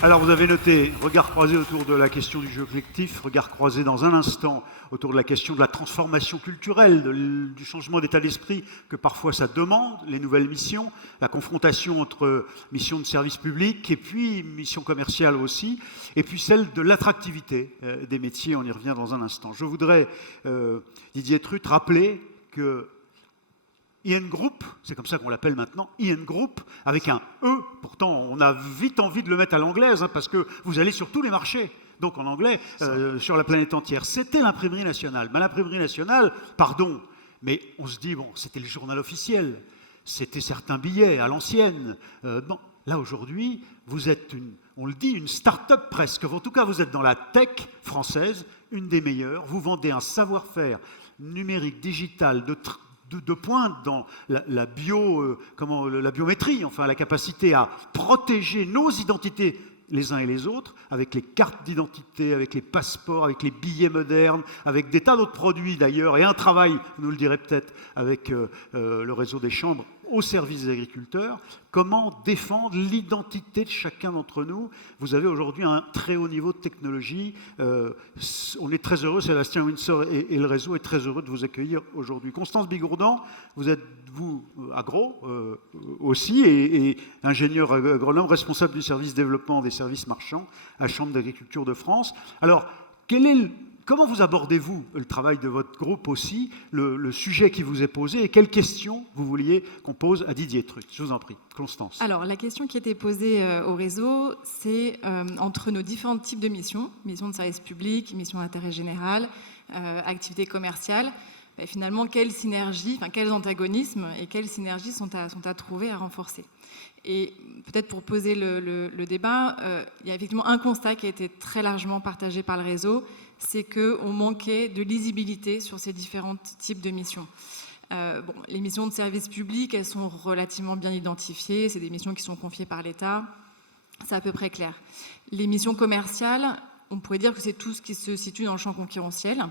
Alors vous avez noté, regard croisé autour de la question du jeu collectif, regard croisé dans un instant autour de la question de la transformation culturelle, du changement d'état d'esprit que parfois ça demande, les nouvelles missions, la confrontation entre mission de service public et puis mission commerciale aussi, et puis celle de l'attractivité des métiers, on y revient dans un instant. Je voudrais, Didier Truth, rappeler que IN Group, c'est comme ça qu'on l'appelle maintenant, IN Group, avec un E, pourtant on a vite envie de le mettre à l'anglaise, hein, parce que vous allez sur tous les marchés, donc en anglais, sur la planète entière. C'était l'imprimerie nationale. Mais l'imprimerie nationale, pardon, mais on se dit, bon, c'était le journal officiel, c'était certains billets à l'ancienne. Bon, là aujourd'hui, vous êtes on le dit, une start-up presque. En tout cas, vous êtes dans la tech française, une des meilleures. Vous vendez un savoir-faire numérique, digital, de pointe dans la biométrie, enfin la capacité à protéger nos identités les uns et les autres, avec les cartes d'identité, avec les passeports, avec les billets modernes, avec des tas d'autres produits d'ailleurs, et un travail, vous nous le direz peut-être, avec le réseau des chambres au service des agriculteurs. Comment défendre l'identité de chacun d'entre nous? Vous avez aujourd'hui un très haut niveau de technologie. On est très heureux, Sébastien Windsor et le réseau est très heureux de vous accueillir aujourd'hui. Constance Bigourdan, vous êtes, vous, agro aussi, et ingénieur agronome, responsable du service développement des services marchands à Chambre d'agriculture de France. Alors, comment vous abordez-vous le travail de votre groupe aussi, le sujet qui vous est posé, et quelles questions vous vouliez qu'on pose à Didier Truth? Je vous en prie, Constance. Alors, la question qui était posée au réseau, c'est entre nos différents types de missions, missions de service public, missions d'intérêt général, activités commerciales, finalement, quelles synergies, quels antagonismes et quelles synergies sont à trouver, à renforcer. Et peut-être pour poser le débat, il y a effectivement un constat qui a été très largement partagé par le réseau, c'est qu'on manquait de lisibilité sur ces différents types de missions. Les missions de service public, elles sont relativement bien identifiées, c'est des missions qui sont confiées par l'État, c'est à peu près clair. Les missions commerciales, on pourrait dire que c'est tout ce qui se situe dans le champ concurrentiel.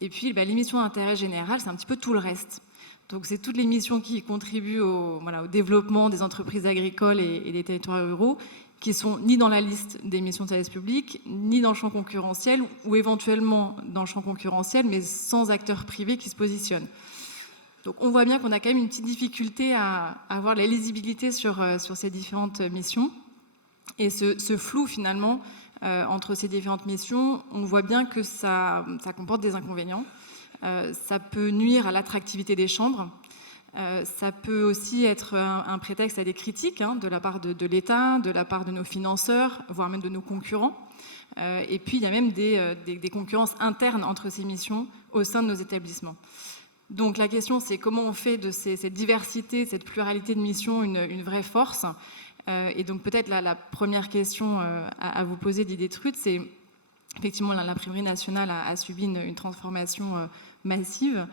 Et puis, les missions d'intérêt général, c'est un petit peu tout le reste. Donc, c'est toutes les missions qui contribuent au développement des entreprises agricoles et des territoires ruraux, qui sont ni dans la liste des missions de service public, ni dans le champ concurrentiel, ou éventuellement dans le champ concurrentiel, mais sans acteurs privés qui se positionnent. Donc, on voit bien qu'on a quand même une petite difficulté à avoir la lisibilité sur ces différentes missions. Et ce flou, finalement, entre ces différentes missions, on voit bien que ça comporte des inconvénients. Ça peut nuire à l'attractivité des chambres. Ça peut aussi être un prétexte à des critiques de la part de l'État, de la part de nos financeurs, voire même de nos concurrents. Et puis, il y a même des concurrences internes entre ces missions au sein de nos établissements. Donc, la question, c'est comment on fait de cette diversité, cette pluralité de missions une vraie force. Et donc, peut-être la première question à vous poser, Didier Truth, c'est effectivement l'imprimerie nationale a subi une transformation massive.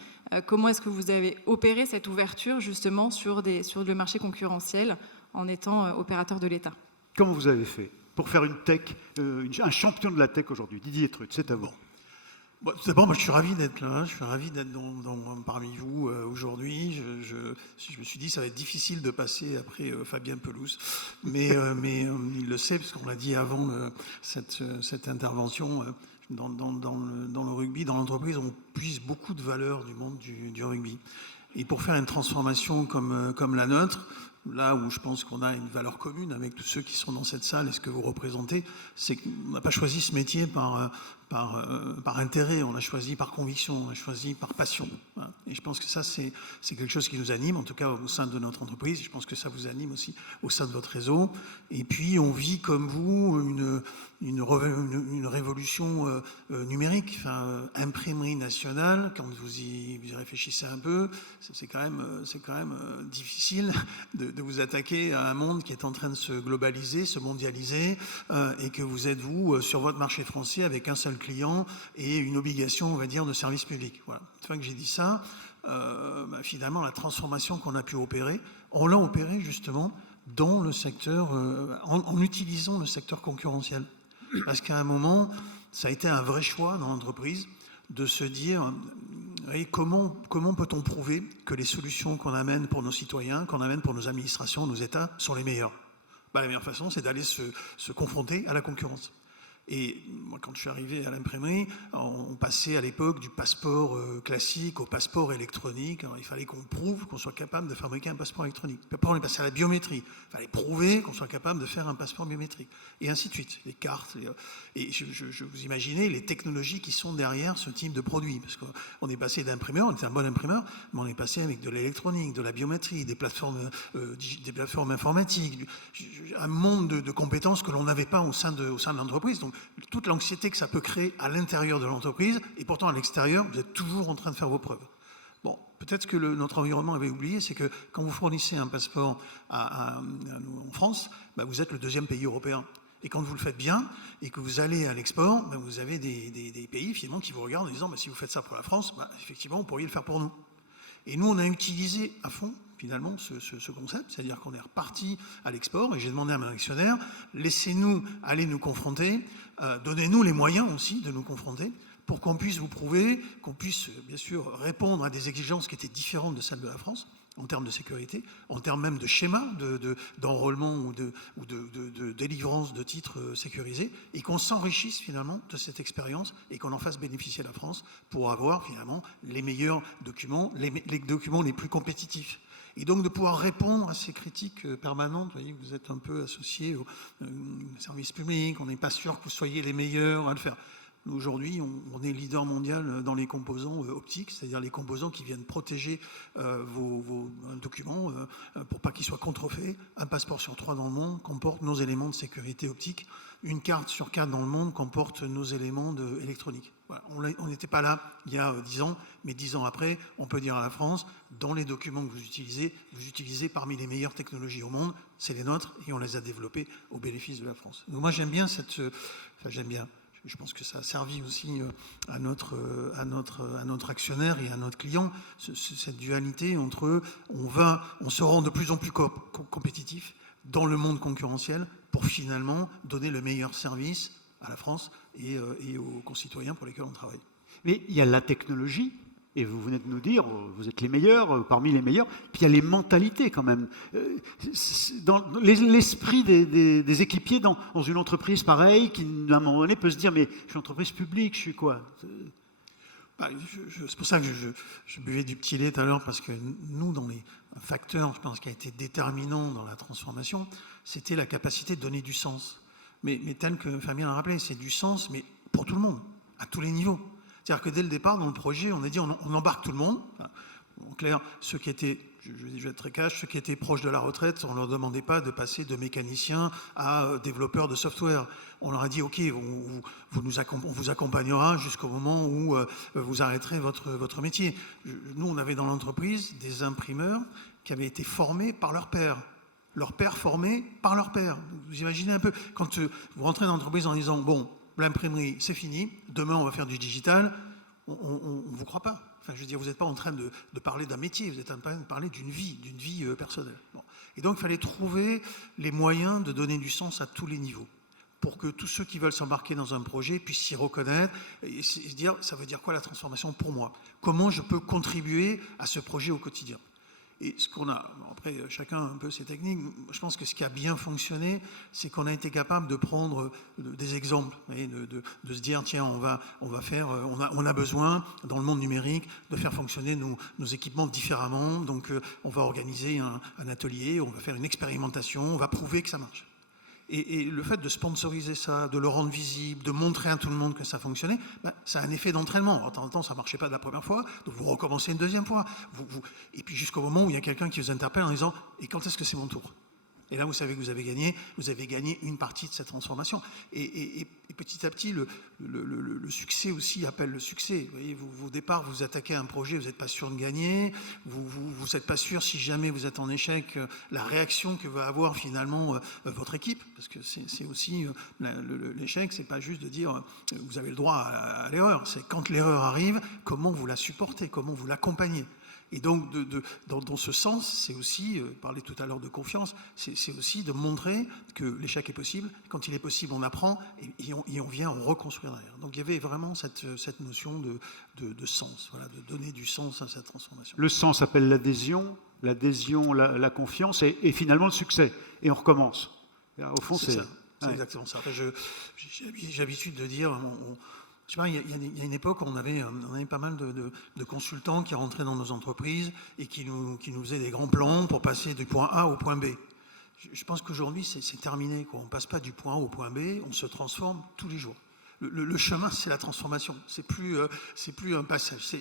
Comment est-ce que vous avez opéré cette ouverture justement sur le marché concurrentiel en étant opérateur de l'État? Comment vous avez fait pour faire une tech, un champion de la tech aujourd'hui? Didier Truth, c'est à vous. Bon, d'abord, moi, je suis ravi d'être là, je suis ravi d'être parmi vous aujourd'hui. Je me suis dit, ça va être difficile de passer après Fabien Pelouse, mais il le sait, parce qu'on l'a dit avant cette intervention. Dans le rugby, dans l'entreprise, on puise beaucoup de valeurs du monde du rugby. Et pour faire une transformation comme la nôtre, là où je pense qu'on a une valeur commune avec tous ceux qui sont dans cette salle et ce que vous représentez, c'est qu'on n'a pas choisi ce métier par intérêt, on l'a choisi par conviction, on l'a choisi par passion. Et je pense que ça, c'est quelque chose qui nous anime, en tout cas au sein de notre entreprise. Je pense que ça vous anime aussi au sein de votre réseau. Et puis, on vit comme vous une révolution numérique, imprimerie nationale. Quand vous y réfléchissez un peu, c'est quand même difficile de vous attaquer à un monde qui est en train de se globaliser, se mondialiser, et que vous êtes, vous, sur votre marché français avec un seul client et une obligation, on va dire, de service public. Voilà. Une fois que j'ai dit ça, finalement, la transformation qu'on a pu opérer, on l'a opérée justement dans le secteur, en utilisant le secteur concurrentiel. Parce qu'à un moment, ça a été un vrai choix dans l'entreprise de se dire, comment peut-on prouver que les solutions qu'on amène pour nos citoyens, qu'on amène pour nos administrations, nos États, sont les meilleures? La meilleure façon, c'est d'aller se confronter à la concurrence. Et moi, quand je suis arrivé à l'imprimerie, on passait à l'époque du passeport classique au passeport électronique. Alors, il fallait qu'on prouve qu'on soit capable de fabriquer un passeport électronique. Puis après, on est passé à la biométrie. Il fallait prouver qu'on soit capable de faire un passeport biométrique. Et ainsi de suite. Les cartes. Et je vous imaginez les technologies qui sont derrière ce type de produit. Parce qu'on est passé d'imprimeur, on était un bon imprimeur, mais on est passé avec de l'électronique, de la biométrie, des plateformes informatiques, un monde de compétences que l'on n'avait pas au sein de l'entreprise. Donc, toute l'anxiété que ça peut créer à l'intérieur de l'entreprise, et pourtant à l'extérieur, vous êtes toujours en train de faire vos preuves. Bon, peut-être que notre environnement avait oublié, c'est que quand vous fournissez un passeport en France, vous êtes le 2e pays européen. Et quand vous le faites bien, et que vous allez à l'export, vous avez des pays finalement qui vous regardent en disant si vous faites ça pour la France, effectivement, vous pourriez le faire pour nous. Et nous, on a utilisé à fond, finalement, ce concept, c'est-à-dire qu'on est reparti à l'export, et j'ai demandé à mon actionnaire, laissez-nous aller nous confronter, donnez-nous les moyens aussi de nous confronter, pour qu'on puisse vous prouver, qu'on puisse, bien sûr, répondre à des exigences qui étaient différentes de celles de la France, en termes de sécurité, en termes même de schéma d'enrôlement ou de délivrance de titres sécurisés, et qu'on s'enrichisse finalement de cette expérience et qu'on en fasse bénéficier la France pour avoir finalement les meilleurs documents, les documents les plus compétitifs. Et donc de pouvoir répondre à ces critiques permanentes. Vous voyez, vous êtes un peu associé au service public, on n'est pas sûr que vous soyez les meilleurs à le faire. Aujourd'hui, on est leader mondial dans les composants optiques, c'est-à-dire les composants qui viennent protéger vos documents pour pas qu'ils soient contrefaits. Un passeport sur 3 dans le monde comporte nos éléments de sécurité optique. Une carte sur 4 dans le monde comporte nos éléments électroniques. Voilà. On n'était pas là il y a 10 ans, mais 10 ans après, on peut dire à la France, dans les documents que vous utilisez parmi les meilleures technologies au monde, c'est les nôtres et on les a développés au bénéfice de la France. Donc moi j'aime bien je pense que ça a servi aussi à notre actionnaire et à notre client, cette dualité entre on se rend de plus en plus compétitif dans le monde concurrentiel pour finalement donner le meilleur service à la France et aux concitoyens pour lesquels on travaille. Mais il y a la technologie, et vous venez de nous dire, vous êtes les meilleurs, parmi les meilleurs, puis il y a les mentalités quand même. Dans l'esprit des équipiers dans une entreprise pareille, qui à un moment donné peut se dire, mais je suis entreprise publique, je suis quoi ? C'est pour ça que je buvais du petit lait tout à l'heure, parce que nous, dans les facteurs, je pense, qui a été déterminant dans la transformation, c'était la capacité de donner du sens. Mais tel que Fabien l'a rappelé, c'est du sens, mais pour tout le monde, à tous les niveaux. C'est-à-dire que dès le départ, dans le projet, on a dit on embarque tout le monde. Enfin, en clair, ceux qui étaient, je vais être très cash, ceux qui étaient proches de la retraite, on ne leur demandait pas de passer de mécaniciens à développeurs de software. On leur a dit, OK, on vous accompagnera jusqu'au moment où vous arrêterez votre métier. Nous, on avait dans l'entreprise des imprimeurs qui avaient été formés par leur père. Leur père formé par leur père. Vous imaginez un peu, quand vous rentrez dans l'entreprise en disant, bon, l'imprimerie, c'est fini, demain on va faire du digital, on ne vous croit pas. Enfin, je veux dire, vous n'êtes pas en train de parler d'un métier, vous êtes en train de parler d'une vie personnelle. Bon. Et donc, il fallait trouver les moyens de donner du sens à tous les niveaux, pour que tous ceux qui veulent s'embarquer dans un projet puissent s'y reconnaître et se dire, ça veut dire quoi la transformation pour moi ? Comment je peux contribuer à ce projet au quotidien ? Et ce qu'on a, après chacun un peu ses techniques, je pense que ce qui a bien fonctionné, c'est qu'on a été capable de prendre des exemples, de se dire tiens, on a besoin dans le monde numérique de faire fonctionner nos équipements différemment, donc on va organiser un atelier, on va faire une expérimentation, on va prouver que ça marche. Et le fait de sponsoriser ça, de le rendre visible, de montrer à tout le monde que ça fonctionnait, ça a un effet d'entraînement. Alors, de temps en temps, ça ne marchait pas de la première fois, donc vous recommencez une deuxième fois. Et puis jusqu'au moment où il y a quelqu'un qui vous interpelle en disant « Et quand est-ce que c'est mon tour ?» Et là, vous savez que vous avez gagné une partie de cette transformation. Et petit à petit, le succès aussi appelle le succès. Vous voyez, au départ, vous attaquez un projet, vous n'êtes pas sûr de gagner, vous n'êtes pas sûr, si jamais vous êtes en échec, la réaction que va avoir finalement votre équipe. Parce que c'est aussi, l'échec, c'est pas juste de dire, vous avez le droit à l'erreur. C'est quand l'erreur arrive, comment vous la supportez, comment vous l'accompagnez. Et donc, dans ce sens, c'est aussi, parler tout à l'heure de confiance, c'est aussi de montrer que l'échec est possible. Quand il est possible, on apprend et on vient reconstruire derrière. Donc, il y avait vraiment cette notion de sens, voilà, de donner du sens à cette transformation. Le sens appelle l'adhésion, la confiance et finalement le succès. Et on recommence. Au fond, C'est c'est... ça, c'est Ouais. exactement ça. Enfin, j'ai l'habitude de dire, je sais pas, il y a une époque où on avait pas mal de consultants qui rentraient dans nos entreprises et qui nous faisaient des grands plans pour passer du point A au point B. Je pense qu'aujourd'hui, c'est terminé, quoi. On ne passe pas du point A au point B, on se transforme tous les jours. Le chemin, c'est la transformation. C'est plus un passage.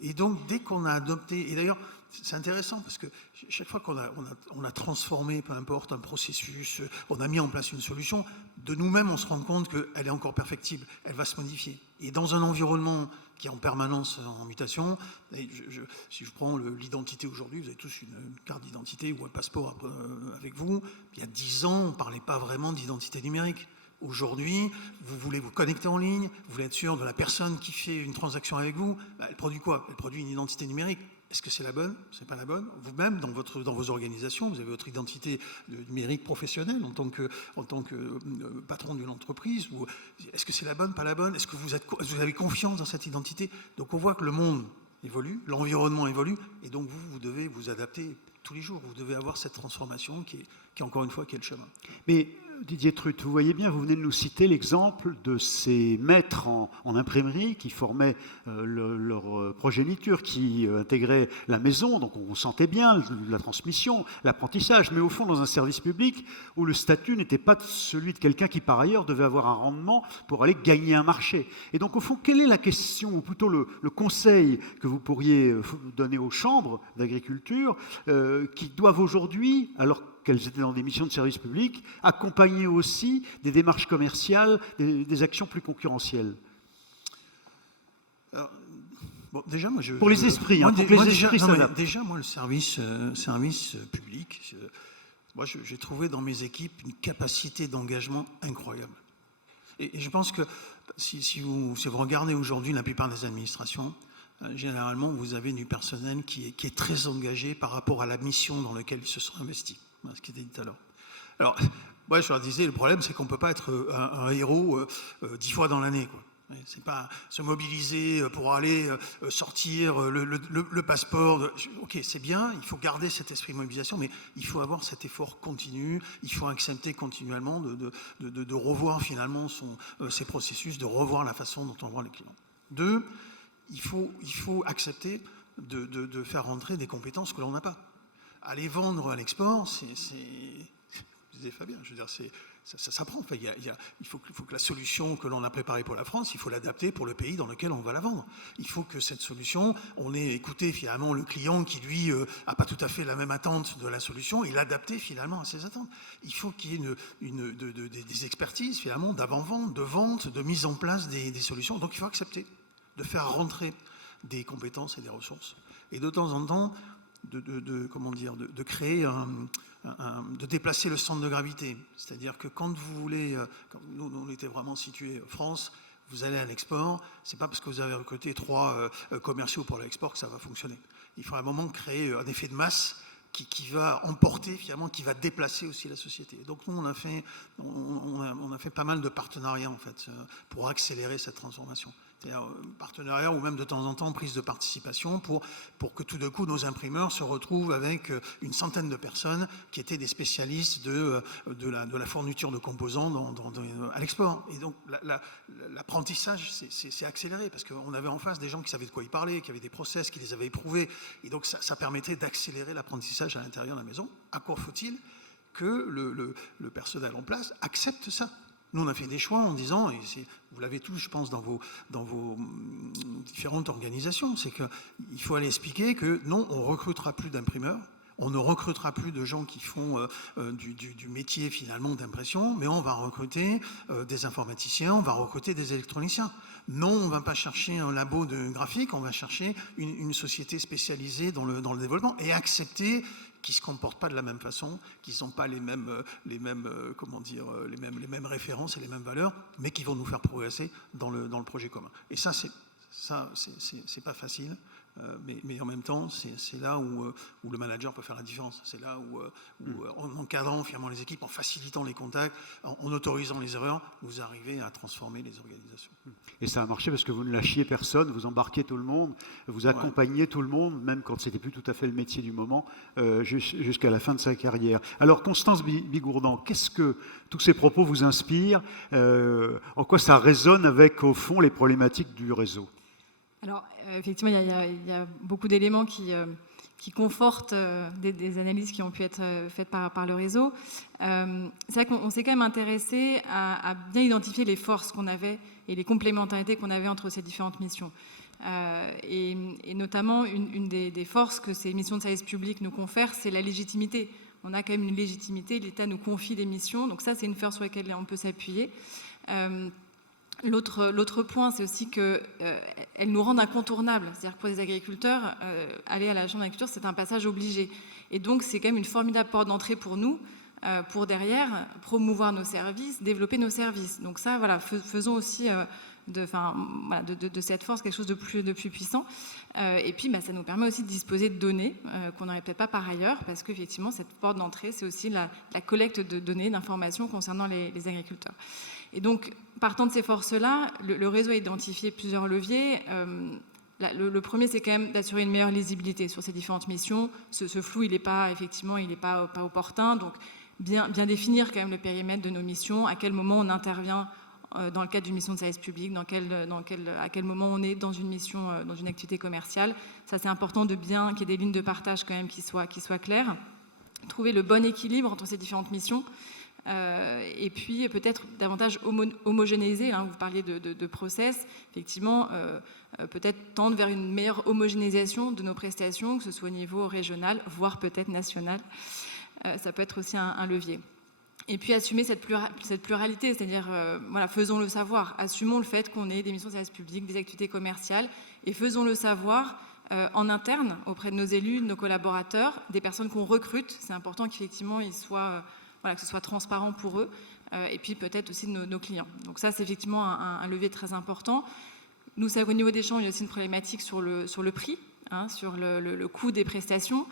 Et donc, dès qu'on a adopté, et d'ailleurs, c'est intéressant parce que chaque fois qu'on a transformé, peu importe, un processus, on a mis en place une solution, de nous-mêmes, on se rend compte qu'elle est encore perfectible, elle va se modifier. Et dans un environnement qui est en permanence en mutation, si je prends l'identité aujourd'hui, vous avez tous une carte d'identité ou un passeport avec vous. Il y a 10 ans, on ne parlait pas vraiment d'identité numérique. Aujourd'hui, vous voulez vous connecter en ligne, vous voulez être sûr de la personne qui fait une transaction avec vous, elle produit quoi? Elle produit une identité numérique. Est-ce que c'est la bonne? C'est pas la bonne? Vous-même, dans vos organisations, vous avez votre identité numérique professionnelle en tant que patron d'une entreprise. Est-ce que c'est la bonne, pas la bonne? Est-ce que vous avez confiance dans cette identité? Donc on voit que le monde évolue, l'environnement évolue, et donc vous devez vous adapter tous les jours. Vous devez avoir cette transformation qui est encore une fois, qui est le chemin. Mais Didier Truth, vous voyez bien, vous venez de nous citer l'exemple de ces maîtres en imprimerie qui formaient leur progéniture, qui intégraient la maison, donc on sentait bien la transmission, l'apprentissage, mais au fond dans un service public où le statut n'était pas celui de quelqu'un qui par ailleurs devait avoir un rendement pour aller gagner un marché. Et donc au fond, quelle est la question, ou plutôt le conseil que vous pourriez donner aux chambres d'agriculture qui doivent aujourd'hui, alors qu'elles étaient dans des missions de service public, accompagner aussi des démarches commerciales, des actions plus concurrentielles? Alors, bon, déjà, moi, pour les esprits, pour que les esprits s'adaptent. Déjà, moi, le service public, moi, j'ai trouvé dans mes équipes une capacité d'engagement incroyable. Et je pense que si vous regardez aujourd'hui la plupart des administrations, généralement, vous avez du personnel qui est très engagé par rapport à la mission dans laquelle ils se sont investis. Ce qui était dit tout à l'heure. Alors, moi, je leur disais, le problème, c'est qu'on ne peut pas être un héros 10 fois dans l'année, quoi. C'est pas se mobiliser pour aller sortir le passeport. Ok, c'est bien, il faut garder cet esprit de mobilisation, mais il faut avoir cet effort continu, il faut accepter continuellement de revoir finalement ses processus, de revoir la façon dont on voit les clients. 2, il faut accepter de faire rentrer des compétences que l'on n'a pas. Aller vendre à l'export, vous disait Fabien, je veux dire, ça s'apprend. Enfin, il faut que la solution que l'on a préparée pour la France, il faut l'adapter pour le pays dans lequel on va la vendre. Il faut que cette solution, on ait écouté finalement le client qui, lui, n'a pas tout à fait la même attente de la solution et l'adapter finalement à ses attentes. Il faut qu'il y ait des expertises finalement d'avant-vente, de vente, de mise en place des solutions. Donc il faut accepter de faire rentrer des compétences et des ressources. Et de temps en temps, de créer de déplacer le centre de gravité. C'est-à-dire que quand vous voulez, quand nous on était vraiment situés en France, vous allez à l'export, c'est pas parce que vous avez recruté 3 commerciaux pour l'export que ça va fonctionner. Il faut à un moment créer un effet de masse qui va emporter finalement, qui va déplacer aussi la société. Donc nous on a fait pas mal de partenariats en fait pour accélérer cette transformation. C'est-à-dire partenariat ou même de temps en temps prise de participation pour que tout d'un coup nos imprimeurs se retrouvent avec une centaine de personnes qui étaient des spécialistes de la fourniture de composants à l'export. Et donc l'apprentissage c'est accéléré parce qu'on avait en face des gens qui savaient de quoi ils parlaient, qui avaient des process, qui les avaient éprouvés. Et donc ça permettait d'accélérer l'apprentissage à l'intérieur de la maison. À quoi faut-il que le personnel en place accepte ça? Nous, on a fait des choix en disant, et vous l'avez tous, je pense, dans vos différentes organisations, c'est qu'il faut aller expliquer que non, on ne recrutera plus d'imprimeurs, on ne recrutera plus de gens qui font du métier finalement d'impression, mais on va recruter des informaticiens, on va recruter des électroniciens. Non, on ne va pas chercher un labo de graphique, on va chercher une société spécialisée dans le développement et accepter qui ne se comportent pas de la même façon, qui n'ont pas les mêmes références et les mêmes valeurs, mais qui vont nous faire progresser dans le projet commun. Et ça, c'est pas facile, Mais en même temps, c'est là où le manager peut faire la différence. C'est là où en encadrant finalement les équipes, en facilitant les contacts, en autorisant les erreurs, vous arrivez à transformer les organisations. Et ça a marché parce que vous ne lâchiez personne, vous embarquiez tout le monde, vous accompagniez tout le monde, même quand c'était plus tout à fait le métier du moment, jusqu'à la fin de sa carrière. Alors Constance Bigourdan, qu'est-ce que tous ces propos vous inspirent? En quoi ça résonne avec, au fond, les problématiques du réseau? Alors, effectivement, il y a beaucoup d'éléments qui confortent des analyses qui ont pu être faites par le réseau. C'est vrai qu'on s'est quand même intéressé à bien identifier les forces qu'on avait et les complémentarités qu'on avait entre ces différentes missions. Et notamment, une des forces que ces missions de service public nous confèrent, c'est la légitimité. On a quand même une légitimité, l'État nous confie des missions, donc ça, c'est une force sur laquelle on peut s'appuyer. L'autre point, c'est aussi qu'elles nous rendent incontournables. C'est-à-dire que pour les agriculteurs, aller à la Chambre d'agriculture, c'est un passage obligé. Et donc, c'est quand même une formidable porte d'entrée pour nous, pour derrière promouvoir nos services, développer nos services. Donc ça, voilà, faisons aussi de cette force quelque chose de plus puissant. Et puis, ça nous permet aussi de disposer de données qu'on n'aurait peut-être pas par ailleurs, parce qu'effectivement, cette porte d'entrée, c'est aussi la collecte de données, d'informations concernant les agriculteurs. Et donc, partant de ces forces-là, le réseau a identifié plusieurs leviers. Le premier, c'est quand même d'assurer une meilleure lisibilité sur ces différentes missions. Ce flou, il n'est pas opportun. Donc, bien définir quand même le périmètre de nos missions, à quel moment on intervient dans le cadre d'une mission de service public, à quel moment on est dans une mission, dans une activité commerciale. Ça, c'est important qu'il y ait des lignes de partage quand même qui soient claires. Trouver le bon équilibre entre ces différentes missions. Et puis peut-être davantage homogénéiser, vous parliez de process, effectivement, peut-être tendre vers une meilleure homogénéisation de nos prestations, que ce soit au niveau régional, voire peut-être national. Ça peut être aussi un levier. Et puis assumer cette pluralité, c'est-à-dire, faisons le savoir, assumons le fait qu'on ait des missions de service public, des activités commerciales, et faisons le savoir en interne, auprès de nos élus, de nos collaborateurs, des personnes qu'on recrute. C'est important qu'effectivement, que ce soit transparent pour eux, et puis peut-être aussi de nos clients. Donc ça, c'est effectivement un levier très important. Nous savons qu'au niveau des champs, il y a aussi une problématique sur le prix, sur le coût des prestations.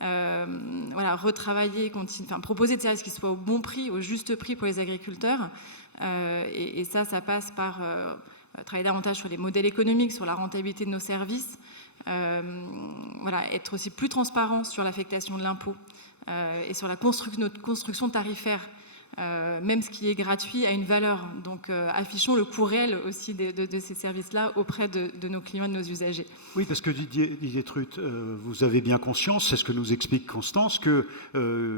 Retravailler, proposer des services qui soient au bon prix, au juste prix pour les agriculteurs. Et ça passe par travailler davantage sur les modèles économiques, sur la rentabilité de nos services. Être aussi plus transparent sur l'affectation de l'impôt. Et sur notre construction tarifaire, même ce qui est gratuit a une valeur. Donc affichons le coût réel aussi de ces services-là auprès de nos clients et de nos usagers. Oui, parce que Didier Truth, vous avez bien conscience, c'est ce que nous explique Constance, qu'il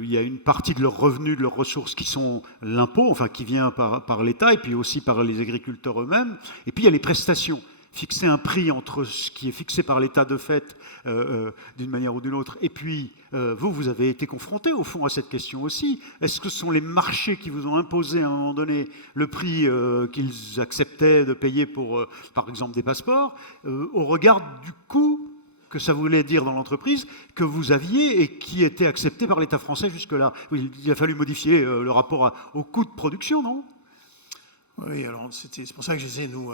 y a une partie de leurs revenus, de leurs ressources qui sont l'impôt, qui vient par l'État, et puis aussi par les agriculteurs eux-mêmes, et puis il y a les prestations. Fixer un prix entre ce qui est fixé par l'État de fait, d'une manière ou d'une autre, et puis vous avez été confronté au fond à cette question aussi. Est-ce que ce sont les marchés qui vous ont imposé à un moment donné le prix qu'ils acceptaient de payer pour, par exemple, des passeports, au regard du coût que ça voulait dire dans l'entreprise, que vous aviez et qui était accepté par l'État français jusque-là? Oui, il a fallu modifier le rapport au coût de production, non ? Oui, alors c'est pour ça que je disais, nous,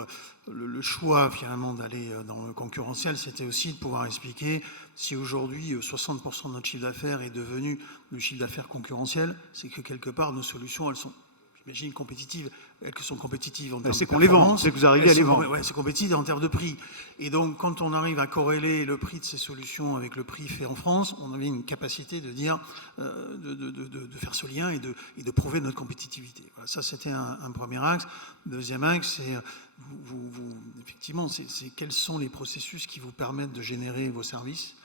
le choix finalement d'aller dans le concurrentiel, c'était aussi de pouvoir expliquer si aujourd'hui 60% de notre chiffre d'affaires est devenu le chiffre d'affaires concurrentiel, c'est que quelque part nos solutions, elles sont, j'imagine, compétitives. Elles sont compétitives en termes de c'est qu'on les vend, c'est que vous arrivez à les vendre. Oui, c'est compétitif en termes de prix. Et donc, quand on arrive à corréler le prix de ces solutions avec le prix fait en France, on avait une capacité de dire, de faire ce lien et de prouver notre compétitivité. Voilà, ça, c'était un premier axe. Deuxième axe, c'est effectivement, c'est quels sont les processus qui vous permettent de générer vos services.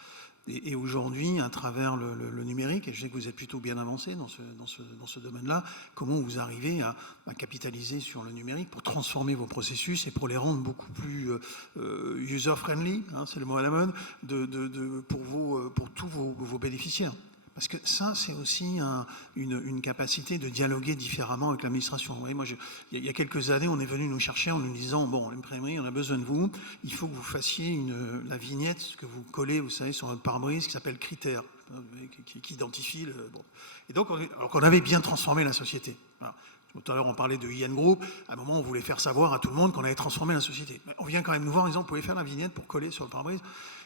Et aujourd'hui, à travers le numérique, et je sais que vous êtes plutôt bien avancé dans ce domaine-là, comment vous arrivez à capitaliser sur le numérique pour transformer vos processus et pour les rendre beaucoup plus user-friendly, c'est le mot à la mode, pour tous vos bénéficiaires. Parce que ça, c'est aussi une capacité de dialoguer différemment avec l'administration. Vous voyez, moi, il y a quelques années, on est venu nous chercher en nous disant, bon, l'imprimerie, on a besoin de vous, il faut que vous fassiez la vignette que vous collez, vous savez, sur votre pare-brise, qui s'appelle Critères, qui identifie le... Bon. Et donc, alors qu'on avait bien transformé la société. Voilà. Tout à l'heure, on parlait de IN Group. À un moment, on voulait faire savoir à tout le monde qu'on avait transformé la société. On vient quand même nous voir en disant, vous pouvez faire la vignette pour coller sur le pare-brise.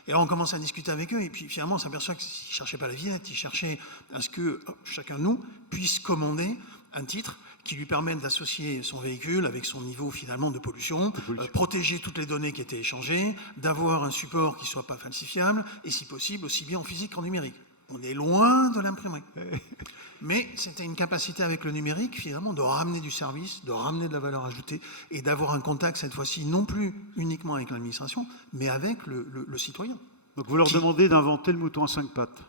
Et là, on commence à discuter avec eux. Et puis, finalement, on s'aperçoit qu'ils ne cherchaient pas la vignette. Ils cherchaient à ce que chacun de nous puisse commander un titre qui lui permette d'associer son véhicule avec son niveau, finalement, de pollution, protéger toutes les données qui étaient échangées, d'avoir un support qui ne soit pas falsifiable, et si possible, aussi bien en physique qu'en numérique. On est loin de l'imprimerie. Mais c'était une capacité avec le numérique, finalement, de ramener du service, de ramener de la valeur ajoutée et d'avoir un contact, cette fois-ci, non plus uniquement avec l'administration, mais avec le citoyen. Donc vous leur demandez d'inventer le mouton à 5 pattes.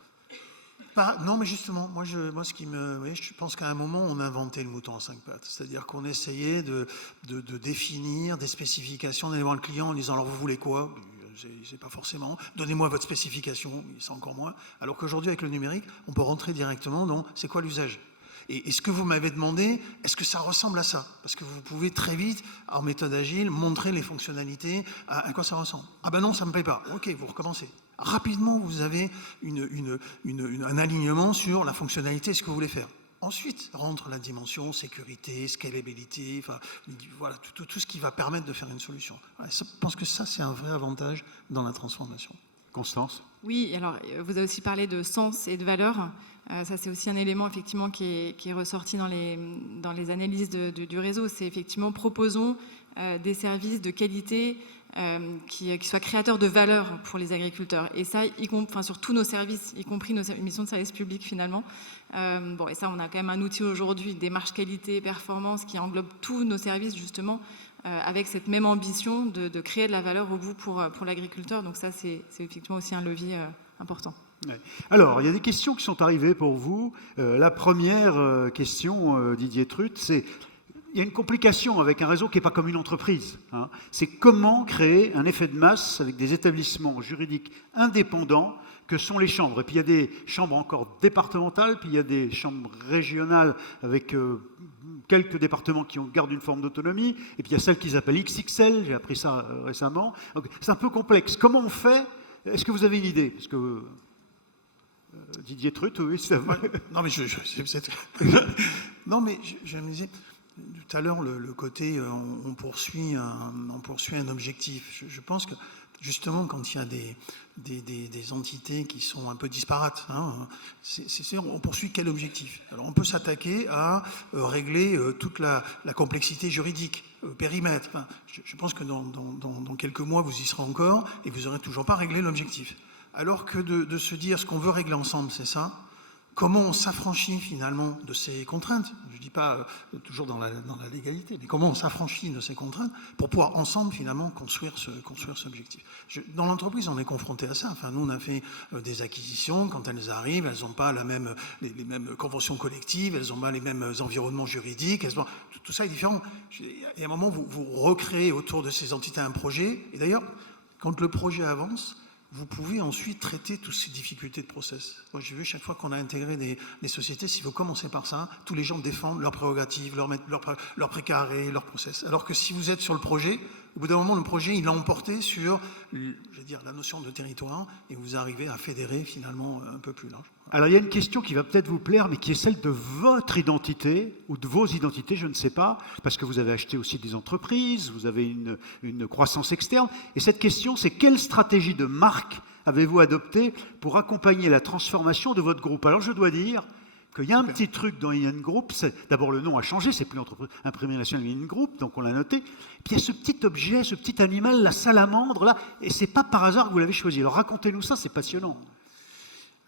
Non, mais justement, je pense qu'à un moment, on a inventé le mouton à 5 pattes. C'est-à-dire qu'on essayait de définir des spécifications, d'aller voir le client en disant, alors vous voulez quoi ? Je sais pas forcément. Donnez-moi votre spécification, c'est encore moins. Alors qu'aujourd'hui, avec le numérique, on peut rentrer directement dans c'est quoi l'usage. Et ce que vous m'avez demandé, est-ce que ça ressemble à ça? Parce que vous pouvez très vite, en méthode agile, montrer les fonctionnalités, à quoi ça ressemble. Ah ben non, ça ne me plaît pas. Ok, vous recommencez. Rapidement, vous avez un alignement sur la fonctionnalité, ce que vous voulez faire. Ensuite, rentre la dimension sécurité, scalability, enfin, voilà, tout ce qui va permettre de faire une solution. Voilà, je pense que ça, c'est un vrai avantage dans la transformation. Constance ? Oui, alors vous avez aussi parlé de sens et de valeur. Ça, c'est aussi un élément effectivement qui est ressorti dans les analyses du réseau. C'est effectivement proposons des services de qualité qui soient créateurs de valeur pour les agriculteurs. Et ça, sur tous nos services, y compris nos missions de service public finalement. Et ça, on a quand même un outil aujourd'hui, démarche qualité, performance, qui englobe tous nos services justement, avec cette même ambition de créer de la valeur au bout pour l'agriculteur. Donc ça, c'est effectivement aussi un levier important. Ouais. Alors, il y a des questions qui sont arrivées pour vous. La première question, Didier Truth, c'est... Il y a une complication avec un réseau qui n'est pas comme une entreprise. Hein. C'est comment créer un effet de masse avec des établissements juridiques indépendants que sont les chambres. Et puis il y a des chambres encore départementales, puis il y a des chambres régionales avec quelques départements qui gardent une forme d'autonomie, et puis il y a celles qu'ils appellent XXL, j'ai appris ça récemment. Donc, c'est un peu complexe. Comment on fait? Est-ce que vous avez une idée? Parce que Didier Truth, oui, c'est vrai. Non, mais je me disais... Tout à l'heure, le côté on poursuit un objectif. Je pense que justement, quand il y a des entités qui sont un peu disparates, hein, on poursuit quel objectif? Alors, on peut s'attaquer à régler toute la complexité juridique, périmètre. Enfin, je pense que dans quelques mois, vous y serez encore et vous n'aurez toujours pas réglé l'objectif. Alors que de se dire ce qu'on veut régler ensemble, c'est ça. Comment on s'affranchit finalement de ces contraintes? Je ne dis pas toujours dans la légalité, mais comment on s'affranchit de ces contraintes pour pouvoir ensemble finalement construire ce objectif. Dans l'entreprise, on est confronté à ça. Enfin, nous, on a fait des acquisitions. Quand elles arrivent, elles n'ont pas les mêmes conventions collectives, elles n'ont pas les mêmes environnements juridiques. Tout ça est différent. Il y a un moment où vous recréez autour de ces entités un projet. Et d'ailleurs, quand le projet avance, vous pouvez ensuite traiter toutes ces difficultés de process. Moi, j'ai vu chaque fois qu'on a intégré des sociétés, si vous commencez par ça, tous les gens défendent leurs prérogatives, leur précaré, leur process. Alors que si vous êtes sur le projet, au bout d'un moment, le projet, il l'a emporté sur, la notion de territoire, et vous arrivez à fédérer finalement un peu plus large. Alors, il y a une question qui va peut-être vous plaire, mais qui est celle de votre identité, ou de vos identités, je ne sais pas, parce que vous avez acheté aussi des entreprises, vous avez une croissance externe. Et cette question, c'est quelle stratégie de marque avez-vous adoptée pour accompagner la transformation de votre groupe? Alors, je dois dire qu'il y a un petit truc dans IN Group, d'abord le nom a changé, c'est plus Imprimerie Nationale IN Group, donc on l'a noté. Puis il y a ce petit objet, ce petit animal, la salamandre, là, et c'est pas par hasard que vous l'avez choisi. Alors racontez-nous ça, c'est passionnant.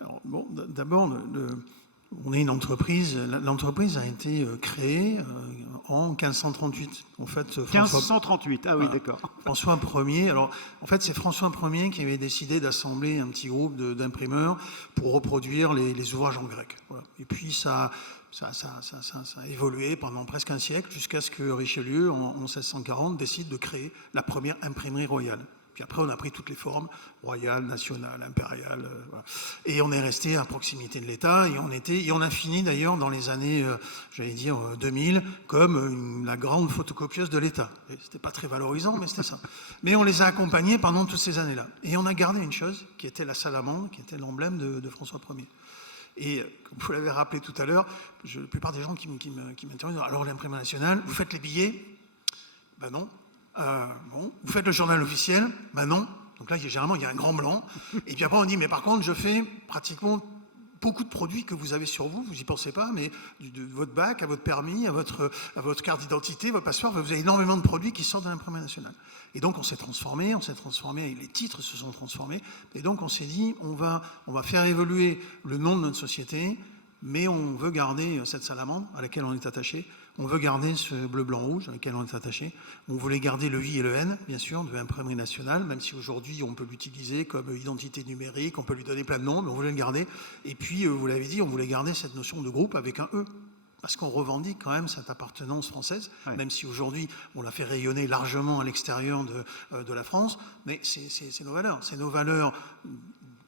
Alors, bon, d'abord, on est une entreprise. L'entreprise a été créée en 1538. En fait, 1538, ah oui, d'accord. François Ier. Alors, en fait, c'est François Ier qui avait décidé d'assembler un petit groupe d'imprimeurs pour reproduire les ouvrages en grec. Voilà. Et puis, ça a évolué pendant presque un siècle jusqu'à ce que Richelieu, en 1640, décide de créer la première imprimerie royale. Puis après, on a pris toutes les formes, royales, nationales, impériales. Voilà. Et on est resté à proximité de l'État. Et on a fini d'ailleurs dans les années, 2000, comme la grande photocopieuse de l'État. C'était pas très valorisant, mais c'était ça. Mais on les a accompagnés pendant toutes ces années-là. Et on a gardé une chose, qui était la salamandre, qui était l'emblème de François Ier. Et comme vous l'avez rappelé tout à l'heure, la plupart des gens qui m'interrogent, alors l'imprimerie nationale, vous faites les billets? Ben non. Bon, vous faites le journal officiel? Ben non. Donc là, généralement, il y a un grand blanc. Et puis après, on dit, mais par contre, je fais pratiquement beaucoup de produits que vous avez sur vous, vous n'y pensez pas, mais de votre bac à votre permis, à votre carte d'identité, votre passeport, vous avez énormément de produits qui sortent de l'imprimerie nationale. Et donc on s'est transformé, et les titres se sont transformés, et donc on s'est dit, on va faire évoluer le nom de notre société, mais on veut garder cette salamandre à laquelle on est attaché, on veut garder ce bleu, blanc, rouge à laquelle on est attaché, on voulait garder le I et le N, bien sûr, de l'imprimerie nationale, même si aujourd'hui on peut l'utiliser comme identité numérique, on peut lui donner plein de noms, mais on voulait le garder. Et puis, vous l'avez dit, on voulait garder cette notion de groupe avec un E, parce qu'on revendique quand même cette appartenance française, ouais. Même si aujourd'hui on l'a fait rayonner largement à l'extérieur de la France, mais c'est nos valeurs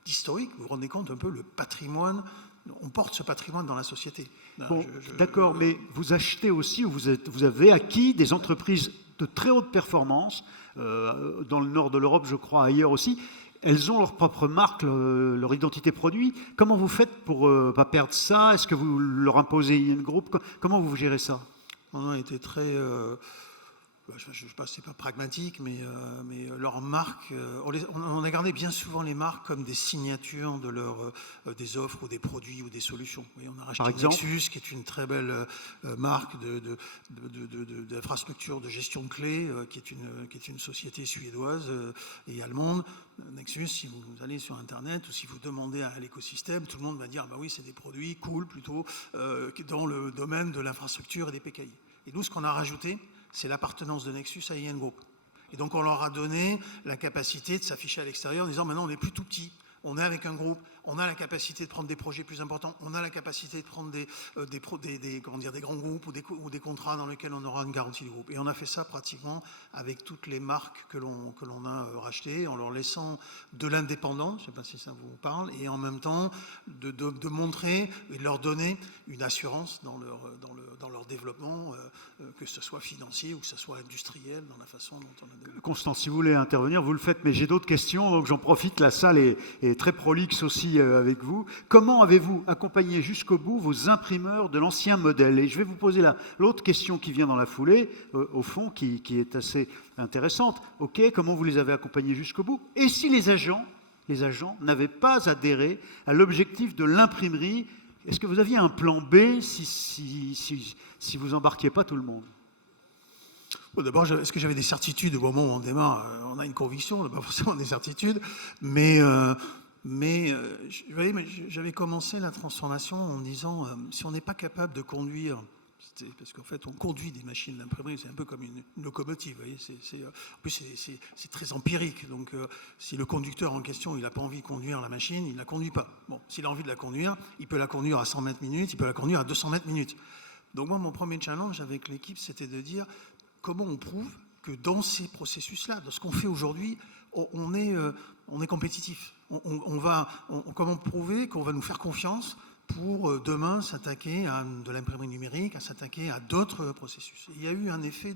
historiques, vous vous rendez compte un peu le patrimoine. On porte ce patrimoine dans la société. Bon, d'accord, mais vous achetez aussi, ou vous avez acquis des entreprises de très haute performance, dans le nord de l'Europe, je crois, ailleurs aussi. Elles ont leur propre marque, leur identité produit. Comment vous faites pour ne pas perdre ça? Est-ce que vous leur imposez une groupe? Comment vous gérez ça? On a été très... je ne sais pas, c'est pas pragmatique, mais leurs marques, on a gardé bien souvent les marques comme des signatures de des offres ou des produits ou des solutions. Oui, on a racheté Nexus, qui est une très belle marque d'infrastructure de gestion de clés, qui est une société suédoise et allemande. Nexus, si vous allez sur Internet ou si vous demandez à l'écosystème, tout le monde va dire bah oui, c'est des produits cool plutôt dans le domaine de l'infrastructure et des PKI. Et nous, ce qu'on a rajouté, c'est l'appartenance de Nexus à IN Group. Et donc on leur a donné la capacité de s'afficher à l'extérieur en disant maintenant on n'est plus tout petit, on est avec un groupe, on a la capacité de prendre des projets plus importants, on a la capacité de prendre des grands groupes ou des contrats dans lesquels on aura une garantie du groupe. Et on a fait ça pratiquement avec toutes les marques que l'on a rachetées, en leur laissant de l'indépendance, je ne sais pas si ça vous parle, et en même temps de montrer et de leur donner une assurance dans leur développement, que ce soit financier ou que ce soit industriel, dans la façon dont on a développé. Constance, si vous voulez intervenir, vous le faites, mais j'ai d'autres questions, donc j'en profite, la salle est très prolixe aussi avec vous. Comment avez-vous accompagné jusqu'au bout vos imprimeurs de l'ancien modèle? Et je vais vous poser l'autre question qui vient dans la foulée, au fond, qui est assez intéressante. Ok, comment vous les avez accompagnés jusqu'au bout? Et si les agents n'avaient pas adhéré à l'objectif de l'imprimerie, est-ce que vous aviez un plan B si vous embarquiez pas tout le monde? Bon, d'abord, est-ce que j'avais des certitudes au moment où on démarre? On a une conviction, on n'a pas forcément des certitudes, mais j'avais commencé la transformation en disant si on n'est pas capable de conduire, parce qu'en fait on conduit des machines d'imprimerie, c'est un peu comme une locomotive, vous voyez, en plus c'est très empirique, donc si le conducteur en question il n'a pas envie de conduire la machine, il ne la conduit pas. Bon, s'il a envie de la conduire, il peut la conduire à 100 mètres minutes, il peut la conduire à 200 mètres minutes. Donc moi, mon premier challenge avec l'équipe, c'était de dire comment on prouve que dans ces processus-là, dans ce qu'on fait aujourd'hui, on est compétitif. Comment prouver qu'on va nous faire confiance pour demain s'attaquer à de l'imprimerie numérique, à s'attaquer à d'autres processus. Et il y a eu un effet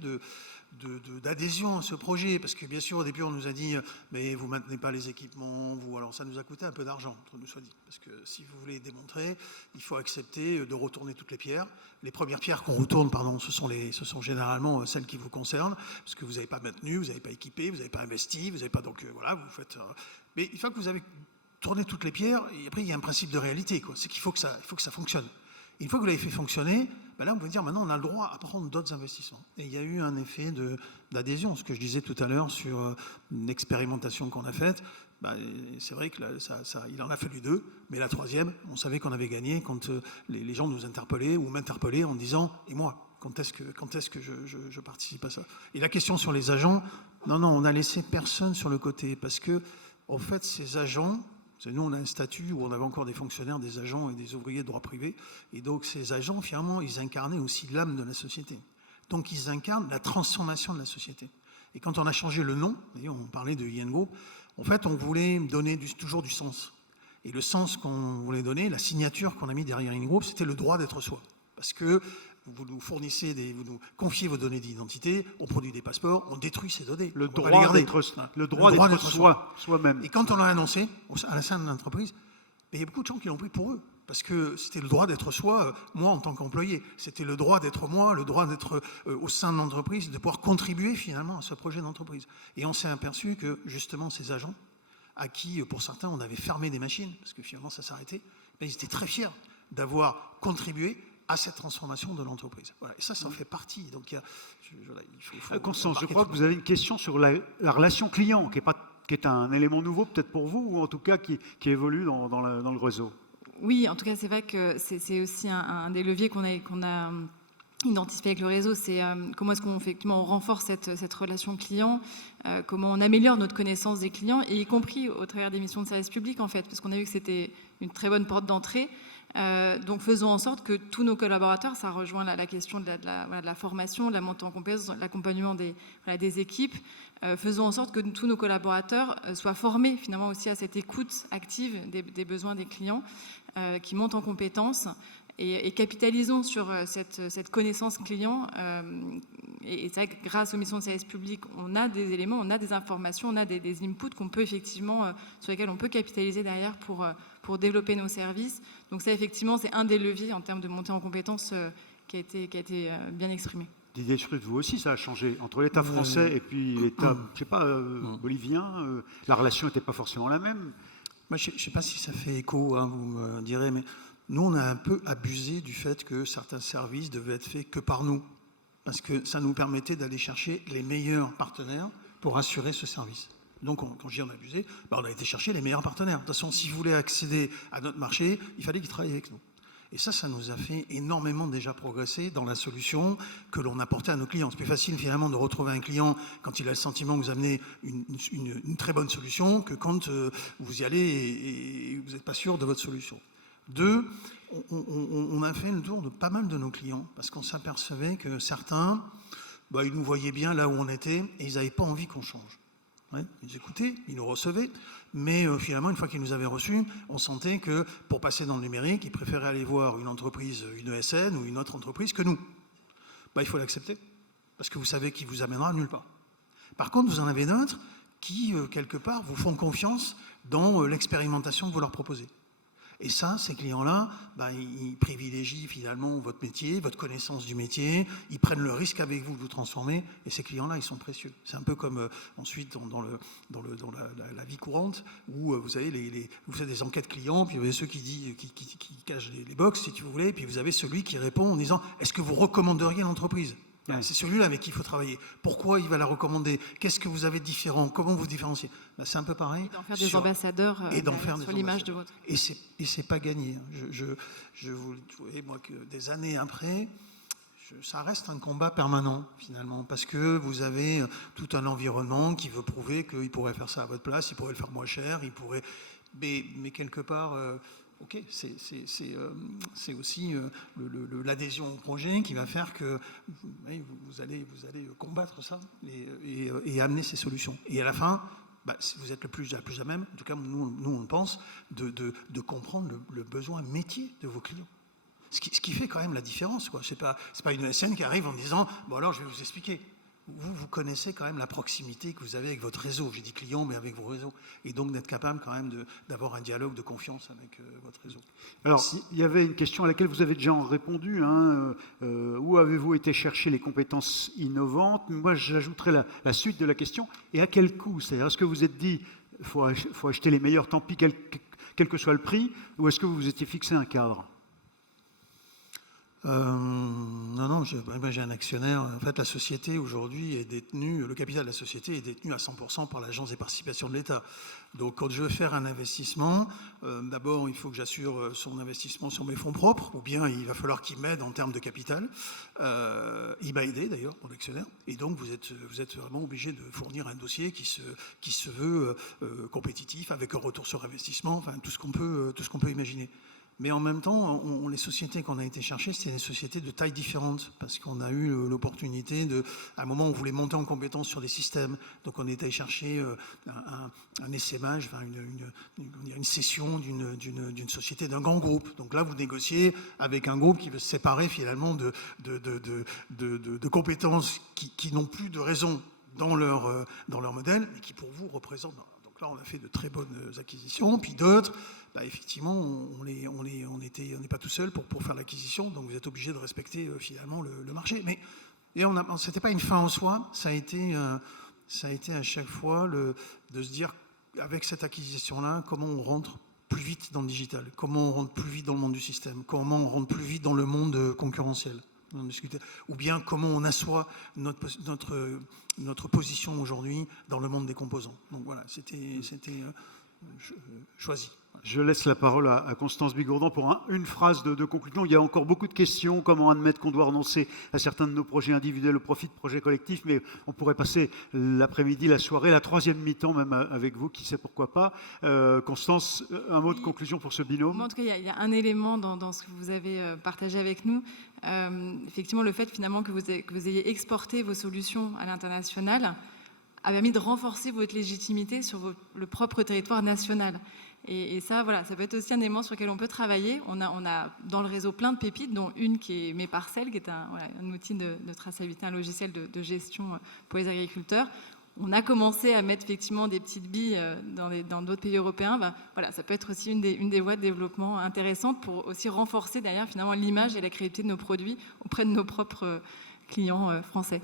d'adhésion à ce projet, parce que bien sûr au début on nous a dit mais vous maintenez pas les équipements, alors ça nous a coûté un peu d'argent, entre nous soit dit, parce que si vous voulez démontrer, il faut accepter de retourner toutes les pierres. Les premières pierres qu'on retourne, ce sont généralement celles qui vous concernent, parce que vous n'avez pas maintenu, vous n'avez pas équipé, vous n'avez pas investi, vous n'avez pas, donc voilà, vous faites. Mais une fois que vous avez tourné toutes les pierres, et après il y a un principe de réalité, quoi. C'est qu'il faut que ça fonctionne. Et une fois que vous l'avez fait fonctionner, ben là on peut dire maintenant on a le droit à prendre d'autres investissements. Et il y a eu un effet d'adhésion, ce que je disais tout à l'heure sur une expérimentation qu'on a faite. Ben, c'est vrai que il en a fallu 2, mais la 3e, on savait qu'on avait gagné quand les gens nous interpellaient ou m'interpellaient en disant « et moi ?» Quand est-ce que je participe à ça? Et la question sur les agents, non, on n'a laissé personne sur le côté, parce que en fait ces agents, nous on a un statut où on avait encore des fonctionnaires, des agents et des ouvriers de droit privé, et donc ces agents finalement ils incarnaient aussi l'âme de la société. Donc ils incarnent la transformation de la société. Et quand on a changé le nom, on parlait de IN Group, en fait on voulait donner toujours du sens. Et le sens qu'on voulait donner, la signature qu'on a mis derrière IN Group, c'était le droit d'être soi. Parce que vous nous confiez vos données d'identité, on produit des passeports, on détruit ces données. Le droit d'être soi-même. Et quand on l'a annoncé à la sein de l'entreprise, il y a beaucoup de gens qui l'ont pris pour eux. Parce que c'était le droit d'être soi, moi en tant qu'employé. C'était le droit d'être moi, le droit d'être au sein de l'entreprise, de pouvoir contribuer finalement à ce projet d'entreprise. Et on s'est aperçu que justement ces agents, à qui pour certains on avait fermé des machines, parce que finalement ça s'arrêtait, mais ils étaient très fiers d'avoir contribué à cette transformation de l'entreprise. Voilà. Et ça en fait partie. Donc il faut Constance, je crois que vous avez une question sur la relation client, qui est un élément nouveau peut-être pour vous, ou en tout cas qui évolue dans le réseau. Oui, en tout cas, c'est vrai que c'est aussi un des leviers qu'on a identifié avec le réseau, c'est comment est-ce qu'on effectivement on renforce cette relation client, comment on améliore notre connaissance des clients, et y compris au travers des missions de service public, en fait, parce qu'on a vu que c'était une très bonne porte d'entrée. Donc faisons en sorte que tous nos collaborateurs, ça rejoint la question de la formation, de la montée en compétences, l'accompagnement des équipes, faisons en sorte que tous nos collaborateurs soient formés finalement aussi à cette écoute active des besoins des clients, qui montent en compétences, et capitalisons sur cette connaissance client. Et c'est vrai que grâce aux missions de service public, on a des éléments, on a des informations, on a des inputs qu'on peut effectivement, sur lesquels on peut capitaliser derrière pour développer nos services. Donc ça, effectivement, c'est un des leviers en termes de montée en compétences qui a été bien exprimé. Didier Schrutt, vous aussi, ça a changé. Entre l'État français et puis l'État, je sais pas, bolivien, la relation n'était pas forcément la même. Moi, je ne sais pas si ça fait écho, hein, vous me direz, mais nous, on a un peu abusé du fait que certains services devaient être faits que par nous, parce que ça nous permettait d'aller chercher les meilleurs partenaires pour assurer ce service. Donc, quand je dis on a abusé, on a été chercher les meilleurs partenaires. De toute façon, si vous voulez accéder à notre marché, il fallait qu'ils travaillent avec nous. Et ça nous a fait énormément déjà progresser dans la solution que l'on apportait à nos clients. C'est plus facile finalement de retrouver un client quand il a le sentiment que vous amenez une très bonne solution que quand vous y allez et vous n'êtes pas sûr de votre solution. Deux, on a fait le tour de pas mal de nos clients parce qu'on s'apercevait que certains, ils nous voyaient bien là où on était et ils n'avaient pas envie qu'on change. Ouais, ils écoutaient, ils nous recevaient, mais finalement, une fois qu'ils nous avaient reçus, on sentait que pour passer dans le numérique, ils préféraient aller voir une entreprise, une ESN ou une autre entreprise que nous. Il faut l'accepter, parce que vous savez qu'il vous amènera nulle part. Par contre, vous en avez d'autres qui, quelque part, vous font confiance dans l'expérimentation que vous leur proposez. Et ça, ces clients-là, ils privilégient finalement votre métier, votre connaissance du métier, ils prennent le risque avec vous de vous transformer, et ces clients-là, ils sont précieux. C'est un peu comme ensuite dans la vie courante, où vous avez vous faites des enquêtes clients, puis vous avez ceux qui cachent les box, si tu voulez, puis vous avez celui qui répond en disant « Est-ce que vous recommanderiez l'entreprise ?» C'est celui-là avec qui il faut travailler. Pourquoi il va la recommander? Qu'est-ce que vous avez de différent? Comment vous différenciez? C'est un peu pareil. Et d'en faire des ambassadeurs sur l'image de votre. Et c'est pas gagné. Vous voyez, moi, que des années après, ça reste un combat permanent, finalement, parce que vous avez tout un environnement qui veut prouver qu'il pourrait faire ça à votre place, il pourrait le faire moins cher, il pourrait... Mais quelque part... Ok, c'est aussi l'adhésion au projet qui va faire que vous allez combattre ça et amener ces solutions. Et à la fin, vous êtes la plus à même, en tout cas nous on pense, de comprendre le besoin métier de vos clients. Ce qui fait quand même la différence, quoi. C'est pas une ESN qui arrive en disant « Bon alors je vais vous expliquer ». Vous connaissez quand même la proximité que vous avez avec votre réseau. J'ai dit client, mais avec vos réseaux. Et donc d'être capable quand même d'avoir un dialogue de confiance avec votre réseau. Alors, il y avait une question à laquelle vous avez déjà répondu. Où avez-vous été chercher les compétences innovantes? Moi, j'ajouterais la suite de la question. Et à quel coût? C'est-à-dire, est-ce que vous vous êtes dit, il faut acheter les meilleurs, tant pis, quel que soit le prix, ou est-ce que vous vous étiez fixé un cadre? Non, j'ai un actionnaire. En fait, la société aujourd'hui est détenue, le capital de la société est détenu à 100% par l'Agence des participations de l'État. Donc, quand je veux faire un investissement, d'abord, il faut que j'assure son investissement sur mes fonds propres, ou bien il va falloir qu'il m'aide en termes de capital. Il m'a aidé d'ailleurs, mon actionnaire. Et donc, vous êtes vraiment obligé de fournir un dossier qui se veut compétitif, avec un retour sur investissement, enfin tout ce qu'on peut imaginer. Mais en même temps, les sociétés qu'on a été chercher, c'était des sociétés de taille différente, parce qu'on a eu l'opportunité à un moment, on voulait monter en compétence sur des systèmes. Donc, on est allé chercher un essaimage, enfin une cession d'une société, d'un grand groupe. Donc là, vous négociez avec un groupe qui veut se séparer finalement de compétences qui n'ont plus de raison dans leur modèle, mais qui pour vous représentent. Donc là, on a fait de très bonnes acquisitions, puis d'autres, effectivement, on n'est pas tout seul pour faire l'acquisition, donc vous êtes obligé de respecter finalement le marché. Mais c'était pas une fin en soi, ça a été à chaque fois de se dire, avec cette acquisition-là, comment on rentre plus vite dans le digital, comment on rentre plus vite dans le monde du système, comment on rentre plus vite dans le monde concurrentiel. Ou bien comment on assoit notre position aujourd'hui dans le monde des composants. Donc voilà, c'était choisi. Je laisse la parole à Constance Bigourdan pour une phrase de conclusion. Il y a encore beaucoup de questions. Comment admettre qu'on doit renoncer à certains de nos projets individuels au profit de projets collectifs, mais on pourrait passer l'après-midi, la soirée, la troisième mi-temps même avec vous, qui sait pourquoi pas. Constance, un mot de conclusion pour ce binôme. En tout cas, il y a un élément dans ce que vous avez partagé avec nous. Effectivement, le fait finalement que vous ayez exporté vos solutions à l'international a permis de renforcer votre légitimité sur le propre territoire national. Et ça, voilà, ça peut être aussi un élément sur lequel on peut travailler. On a dans le réseau plein de pépites, dont une qui est Mes Parcelles, qui est un outil de traçabilité, un logiciel de gestion pour les agriculteurs. On a commencé à mettre effectivement des petites billes dans d'autres pays européens. Voilà, ça peut être aussi une des voies de développement intéressantes pour aussi renforcer derrière finalement l'image et la crédibilité de nos produits auprès de nos propres clients français.